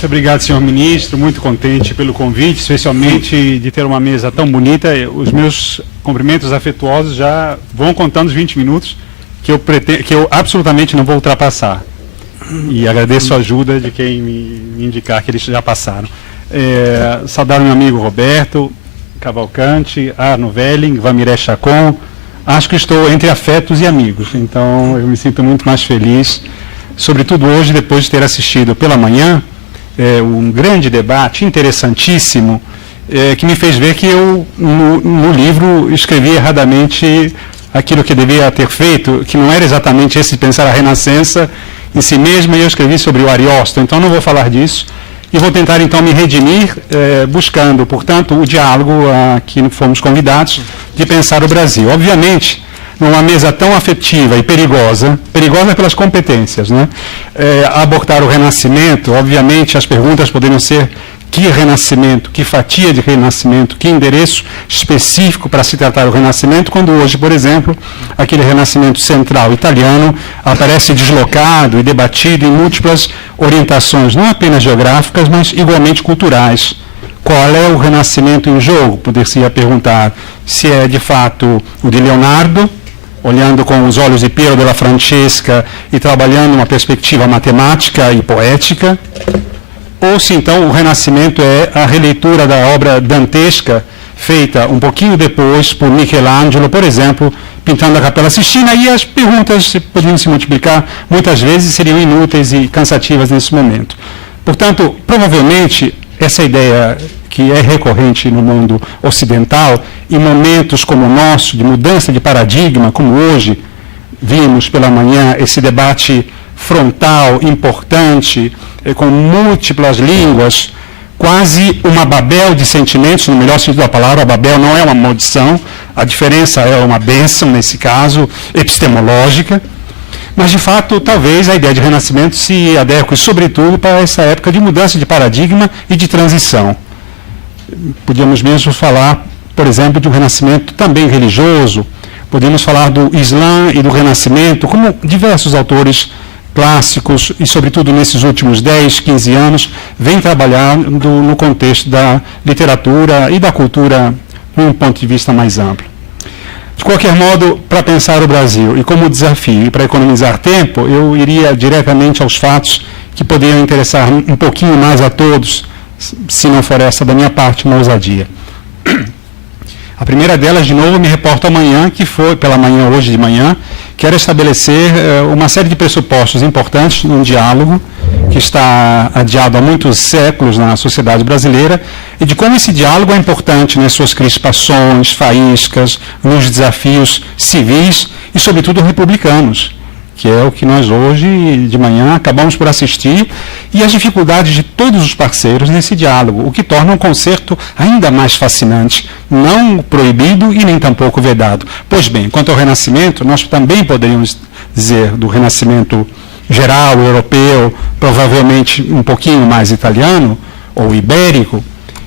Muito obrigado, senhor ministro. Muito contente pelo convite, especialmente de ter uma mesa tão bonita. Os meus cumprimentos afetuosos já vão contando os 20 minutos que eu absolutamente não vou ultrapassar. E agradeço a ajuda de quem me indicar que eles já passaram. Saudar meu amigo Roberto Cavalcante, Arno Velling, Vamiré Chacon. Acho que estou entre afetos e amigos, então eu me sinto muito mais feliz, sobretudo hoje, depois de ter assistido pela manhã um grande debate interessantíssimo, que me fez ver que eu, no livro, escrevi erradamente aquilo que devia ter feito, que não era exatamente esse de pensar a Renascença em si mesma, e eu escrevi sobre o Ariosto, então não vou falar disso, e vou tentar então me redimir, buscando, portanto, o diálogo a que fomos convidados de pensar o Brasil. Obviamente, numa mesa tão afetiva e perigosa pelas competências, né? Abordar o Renascimento, obviamente as perguntas poderiam ser: que renascimento, que fatia de renascimento, que endereço específico para se tratar o renascimento, quando hoje, por exemplo, aquele renascimento central italiano aparece deslocado e debatido em múltiplas orientações, não apenas geográficas, mas igualmente culturais. Qual é o renascimento em jogo? Poder-se perguntar se é, de fato, o de Leonardo, olhando com os olhos de Piero della Francesca e trabalhando uma perspectiva matemática e poética, ou se então o Renascimento é a releitura da obra dantesca, feita um pouquinho depois por Michelangelo, por exemplo, pintando a Capela Sistina, e as perguntas poderiam se multiplicar, muitas vezes seriam inúteis e cansativas nesse momento. Portanto, provavelmente, essa ideia que é recorrente no mundo ocidental, em momentos como o nosso, de mudança de paradigma, como hoje vimos pela manhã, esse debate frontal, importante, com múltiplas línguas, quase uma Babel de sentimentos, no melhor sentido da palavra. A Babel não é uma maldição, a diferença é uma bênção, nesse caso, epistemológica, mas, de fato, talvez a ideia de renascimento se adeque, sobretudo, para essa época de mudança de paradigma e de transição. Podíamos mesmo falar, por exemplo, de um renascimento também religioso, podemos falar do Islã e do renascimento, como diversos autores clássicos, e sobretudo nesses últimos 10, 15 anos, vêm trabalhando no contexto da literatura e da cultura, num ponto de vista mais amplo. De qualquer modo, para pensar o Brasil e como desafio, e para economizar tempo, eu iria diretamente aos fatos que poderiam interessar um pouquinho mais a todos, se não for essa da minha parte uma ousadia. A primeira delas, de novo, me reporto amanhã, que foi, pela manhã, hoje de manhã, quero estabelecer uma série de pressupostos importantes num diálogo que está adiado há muitos séculos na sociedade brasileira, e de como esse diálogo é importante nas suas crispações, faíscas, nos desafios civis e, sobretudo, republicanos, que é o que nós hoje, de manhã, acabamos por assistir, e as dificuldades de todos os parceiros nesse diálogo, o que torna um concerto ainda mais fascinante, não proibido e nem tampouco vedado. Pois bem, quanto ao Renascimento, nós também poderíamos dizer do Renascimento geral, europeu, provavelmente um pouquinho mais italiano, ou ibérico,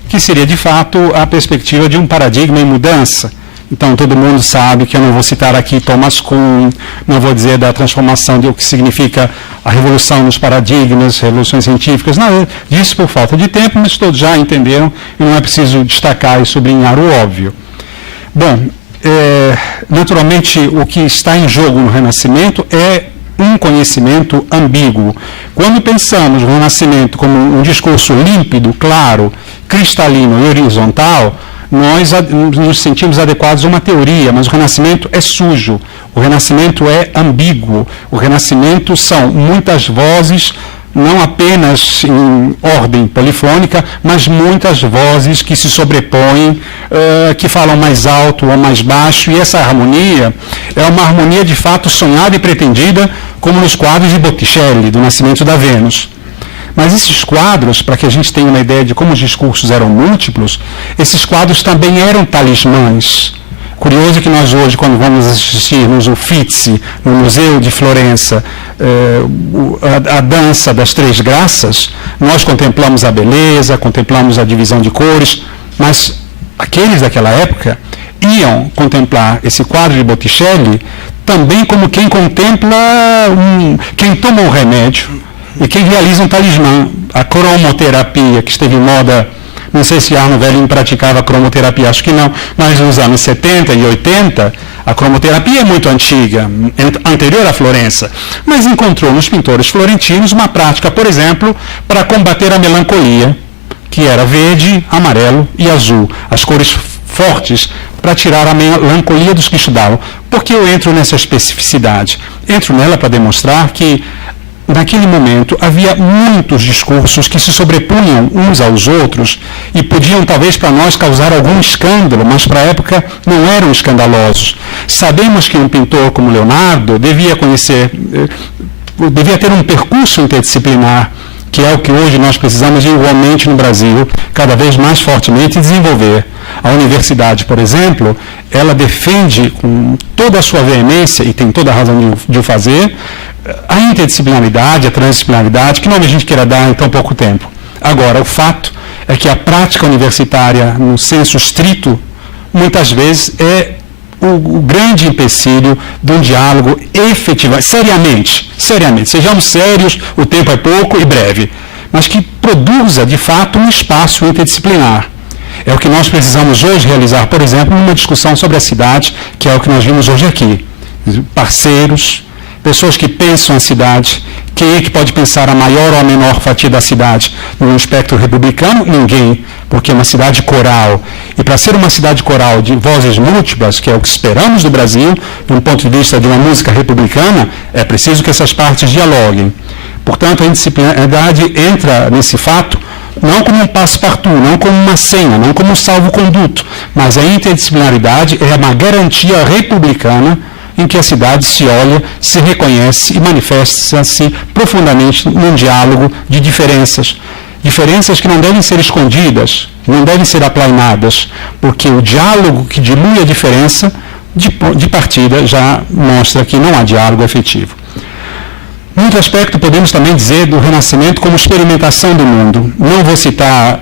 que seria, de fato, a perspectiva de um paradigma em mudança. Então, todo mundo sabe que eu não vou citar aqui Thomas Kuhn, não vou dizer da transformação de o que significa a revolução nos paradigmas, revoluções científicas, nada disso por falta de tempo, mas todos já entenderam e não é preciso destacar e sublinhar o óbvio. Bom, naturalmente, o que está em jogo no Renascimento é um conhecimento ambíguo. Quando pensamos no Renascimento como um discurso límpido, claro, cristalino e horizontal, nós nos sentimos adequados a uma teoria, mas o Renascimento é sujo, o Renascimento é ambíguo, o Renascimento são muitas vozes, não apenas em ordem polifônica, mas muitas vozes que se sobrepõem, que falam mais alto ou mais baixo, e essa harmonia é uma harmonia de fato sonhada e pretendida, como nos quadros de Botticelli, do Nascimento da Vênus. Mas esses quadros, para que a gente tenha uma ideia de como os discursos eram múltiplos, esses quadros também eram talismãs. Curioso que nós hoje, quando vamos assistir no Uffizi, no Museu de Florença, a dança das Três Graças, nós contemplamos a beleza, contemplamos a divisão de cores, mas aqueles daquela época iam contemplar esse quadro de Botticelli também como quem contempla, quem toma um remédio, e quem realiza um talismã. a cromoterapia, que esteve em moda, não sei se Arno Velling praticava cromoterapia, acho que não, mas nos anos 70 e 80, a cromoterapia é muito antiga, anterior à Florença, mas encontrou nos pintores florentinos uma prática, por exemplo, para combater a melancolia, que era verde, amarelo e azul, as cores fortes para tirar a melancolia dos que estudavam. Por que eu entro nessa especificidade? Entro nela para demonstrar que, naquele momento, havia muitos discursos que se sobrepunham uns aos outros e podiam, talvez, para nós, causar algum escândalo, mas para a época não eram escandalosos. Sabemos que um pintor como Leonardo devia ter um percurso interdisciplinar, que é o que hoje nós precisamos igualmente no Brasil, cada vez mais fortemente desenvolver. A universidade, por exemplo, ela defende com toda a sua veemência, e tem toda a razão de o fazer, a interdisciplinaridade, a transdisciplinaridade, que nome a gente queira dar em tão pouco tempo. Agora, o fato é que a prática universitária, no senso estrito, muitas vezes é o grande empecilho de um diálogo efetivo, seriamente, sejamos sérios, o tempo é pouco e breve, mas que produza, de fato, um espaço interdisciplinar. É o que nós precisamos hoje realizar, por exemplo, numa discussão sobre a cidade, que é o que nós vimos hoje aqui. Parceiros, pessoas que pensam a cidade. Quem é que pode pensar a maior ou a menor fatia da cidade no espectro republicano? Ninguém, porque é uma cidade coral. E para ser uma cidade coral de vozes múltiplas, que é o que esperamos do Brasil, de um ponto de vista de uma música republicana, é preciso que essas partes dialoguem. Portanto, a interdisciplinaridade entra nesse fato não como um passe-partout, não como uma senha, não como um salvo-conduto, mas a interdisciplinaridade é uma garantia republicana em que a cidade se olha, se reconhece e manifesta-se profundamente num diálogo de diferenças. Diferenças que não devem ser escondidas, não devem ser aplainadas, porque o diálogo que dilui a diferença, de partida, já mostra que não há diálogo efetivo. Em outro aspecto, podemos também dizer do Renascimento como experimentação do mundo. Não vou citar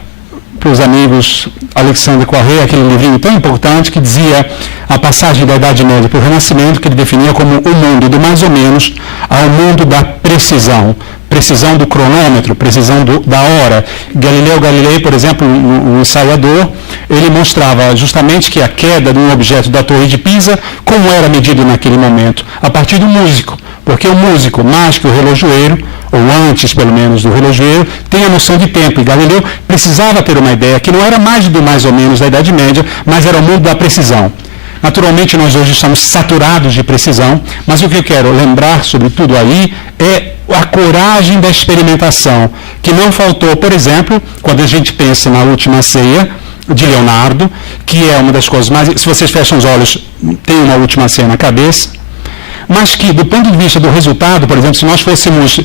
para os amigos Alexandre Poiré, aquele livrinho tão importante que dizia a passagem da Idade Média para o Renascimento, que ele definia como o mundo do mais ou menos ao mundo da precisão. Precisão do cronômetro, precisão da hora. Galileu Galilei, por exemplo, no Ensaiador, ele mostrava justamente que a queda de um objeto da Torre de Pisa, como era medido naquele momento? A partir do músico. Porque o músico, mais que o relojoeiro, ou antes, pelo menos, do relojoeiro, tem a noção de tempo. E Galileu precisava ter uma ideia que não era mais do mais ou menos da Idade Média, mas era o mundo da precisão. Naturalmente, nós hoje estamos saturados de precisão, mas o que eu quero lembrar, sobretudo aí, é a coragem da experimentação, que não faltou, por exemplo, quando a gente pensa na Última Ceia, de Leonardo, que é uma das coisas mais... Se vocês fecham os olhos, tem uma Última Ceia na cabeça, mas que, do ponto de vista do resultado, por exemplo, se nós fôssemos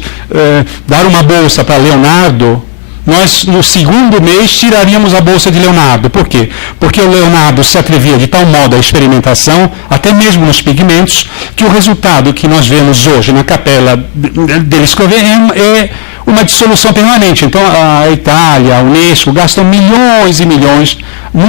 dar uma bolsa para Leonardo, nós, no segundo mês, tiraríamos a bolsa de Leonardo. Por quê? Porque o Leonardo se atrevia de tal modo à experimentação, até mesmo nos pigmentos, que o resultado que nós vemos hoje na capela dele escrever é uma dissolução permanente. Então, a Itália, a Unesco, gastam milhões e milhões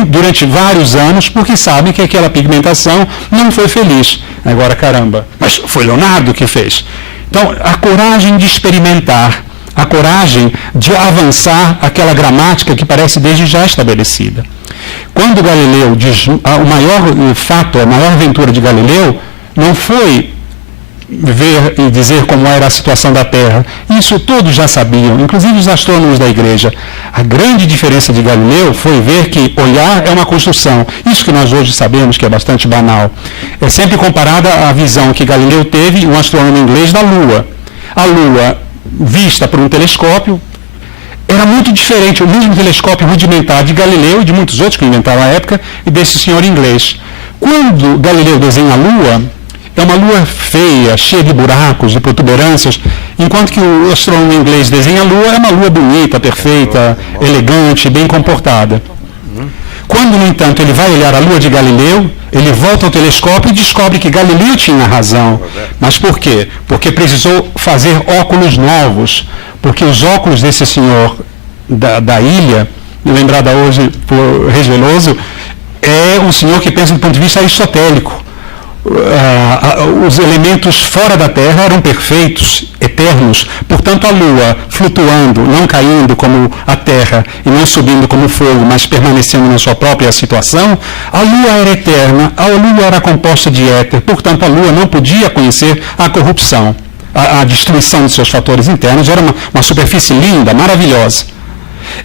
durante vários anos, porque sabem que aquela pigmentação não foi feliz. Agora, caramba, mas foi Leonardo que fez. Então, a coragem de experimentar, a coragem de avançar aquela gramática que parece desde já estabelecida. Quando Galileu diz, o maior fato, a maior aventura de Galileu não foi ver e dizer como era a situação da Terra. Isso todos já sabiam, inclusive os astrônomos da igreja. A grande diferença de Galileu foi ver que olhar é uma construção. Isso que nós hoje sabemos que é bastante banal. É sempre comparada à visão que Galileu teve, um astrônomo inglês, da Lua. A Lua, vista por um telescópio, era muito diferente, o mesmo telescópio rudimentar de Galileu e de muitos outros que inventaram a época, e desse senhor inglês. Quando Galileu desenha a Lua, é uma lua feia, cheia de buracos, de protuberâncias, enquanto que o astrônomo inglês desenha a lua, é uma lua bonita, perfeita, elegante, bem comportada. Quando, no entanto, ele vai olhar a lua de Galileu, ele volta ao telescópio e descobre que Galileu tinha razão. Mas por quê? Porque precisou fazer óculos novos, porque os óculos desse senhor da ilha, lembrada hoje por Reis Veloso, é um senhor que pensa do ponto de vista aristotélico. os elementos fora da Terra eram perfeitos, eternos, portanto a Lua flutuando, não caindo como a Terra e não subindo como fogo, mas permanecendo na sua própria situação, a Lua era eterna, a Lua era composta de éter, portanto a Lua não podia conhecer a corrupção, a destruição de seus fatores internos, era uma superfície linda, maravilhosa.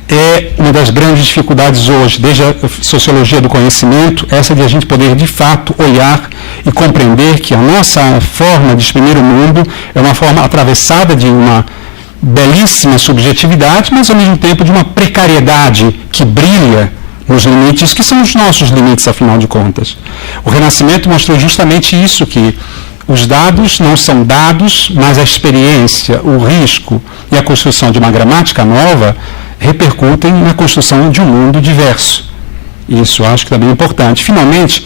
É uma das grandes dificuldades hoje, desde a sociologia do conhecimento, essa de a gente poder, de fato, olhar e compreender que a nossa forma de exprimir o mundo é uma forma atravessada de uma belíssima subjetividade, mas, ao mesmo tempo, de uma precariedade que brilha nos limites, que são os nossos limites, afinal de contas. O Renascimento mostrou justamente isso, que os dados não são dados, mas a experiência, o risco e a construção de uma gramática nova repercutem na construção de um mundo diverso. Isso acho que também é importante. Finalmente,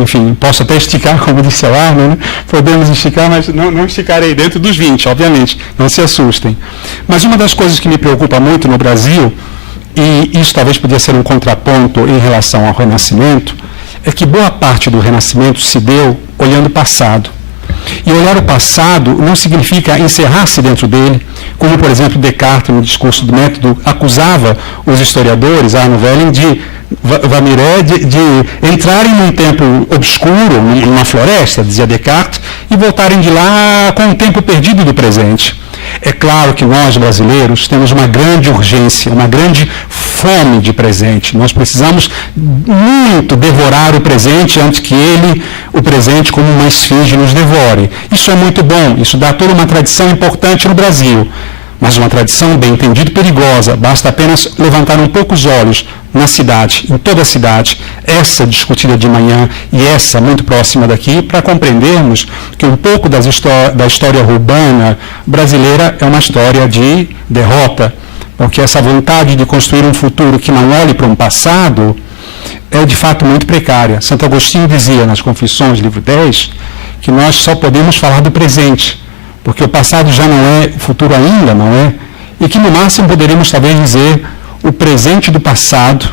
enfim, posso até esticar, como disse a Arno, né? Podemos esticar, mas não esticarei dentro dos 20, obviamente, não se assustem. Mas uma das coisas que me preocupa muito no Brasil, e isso talvez podia ser um contraponto em relação ao Renascimento, é que boa parte do Renascimento se deu olhando o passado. E olhar o passado não significa encerrar-se dentro dele, como, por exemplo, Descartes, no discurso do método, acusava os historiadores, Arno Velling, de Vamiré, de entrarem num tempo obscuro, numa floresta, dizia Descartes, e voltarem de lá com o tempo perdido do presente. É claro que nós, brasileiros, temos uma grande urgência, uma grande fome de presente. Nós precisamos muito devorar o presente antes que ele, o presente, como uma esfinge, nos devore. Isso é muito bom, isso dá toda uma tradição importante no Brasil. Mas uma tradição, bem entendido, perigosa. Basta apenas levantar um pouco os olhos na cidade, em toda a cidade, essa discutida de manhã e essa muito próxima daqui, para compreendermos que um pouco da história urbana brasileira é uma história de derrota, porque essa vontade de construir um futuro que não olhe para um passado é de fato muito precária. Santo Agostinho dizia nas Confissões, livro 10, que nós só podemos falar do presente, porque o passado já não é, o futuro ainda não é, e que no máximo poderíamos talvez dizer o presente do passado,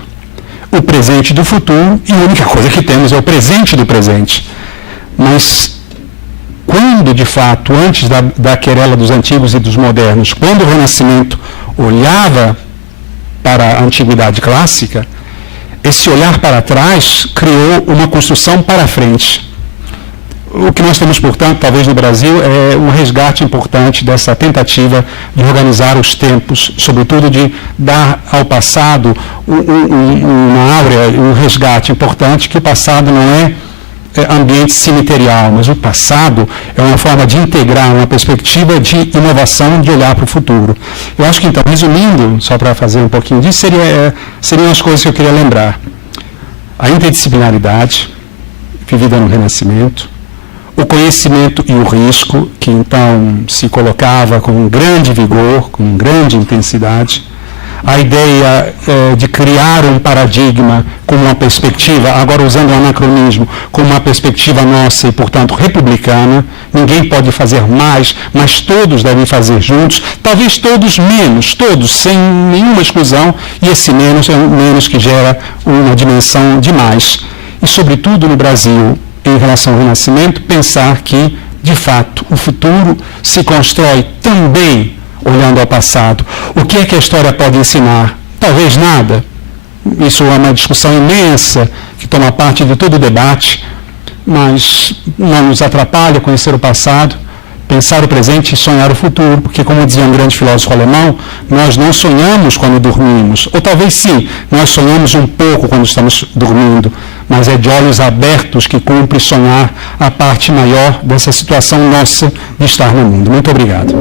o presente do futuro, e a única coisa que temos é o presente do presente. Mas quando, de fato, antes da querela dos antigos e dos modernos, quando o Renascimento olhava para a antiguidade clássica, esse olhar para trás criou uma construção para frente. O que nós temos, portanto, talvez no Brasil, é um resgate importante dessa tentativa de organizar os tempos, sobretudo de dar ao passado uma áurea, um resgate importante, que o passado não é ambiente cemiterial, mas o passado é uma forma de integrar uma perspectiva de inovação, de olhar para o futuro. Eu acho que, então, resumindo, só para fazer um pouquinho disso, seriam as coisas que eu queria lembrar. A interdisciplinaridade, vivida no Renascimento, o conhecimento e o risco, que então se colocava com grande vigor, com grande intensidade, a ideia de criar um paradigma com uma perspectiva, agora usando o anacronismo, com uma perspectiva nossa e, portanto, republicana. Ninguém pode fazer mais, mas todos devem fazer juntos, talvez todos menos, todos, sem nenhuma exclusão, e esse menos é um menos que gera uma dimensão de mais. E, sobretudo, no Brasil, em relação ao Renascimento, pensar que, de fato, o futuro se constrói também olhando ao passado. O que é que a história pode ensinar? Talvez nada. Isso é uma discussão imensa, que toma parte de todo o debate, mas não nos atrapalha conhecer o passado, pensar o presente e sonhar o futuro, porque, como dizia um grande filósofo alemão, nós não sonhamos quando dormimos, ou talvez sim, nós sonhamos um pouco quando estamos dormindo, mas é de olhos abertos que cumpre sonhar a parte maior dessa situação nossa de estar no mundo. Muito obrigado.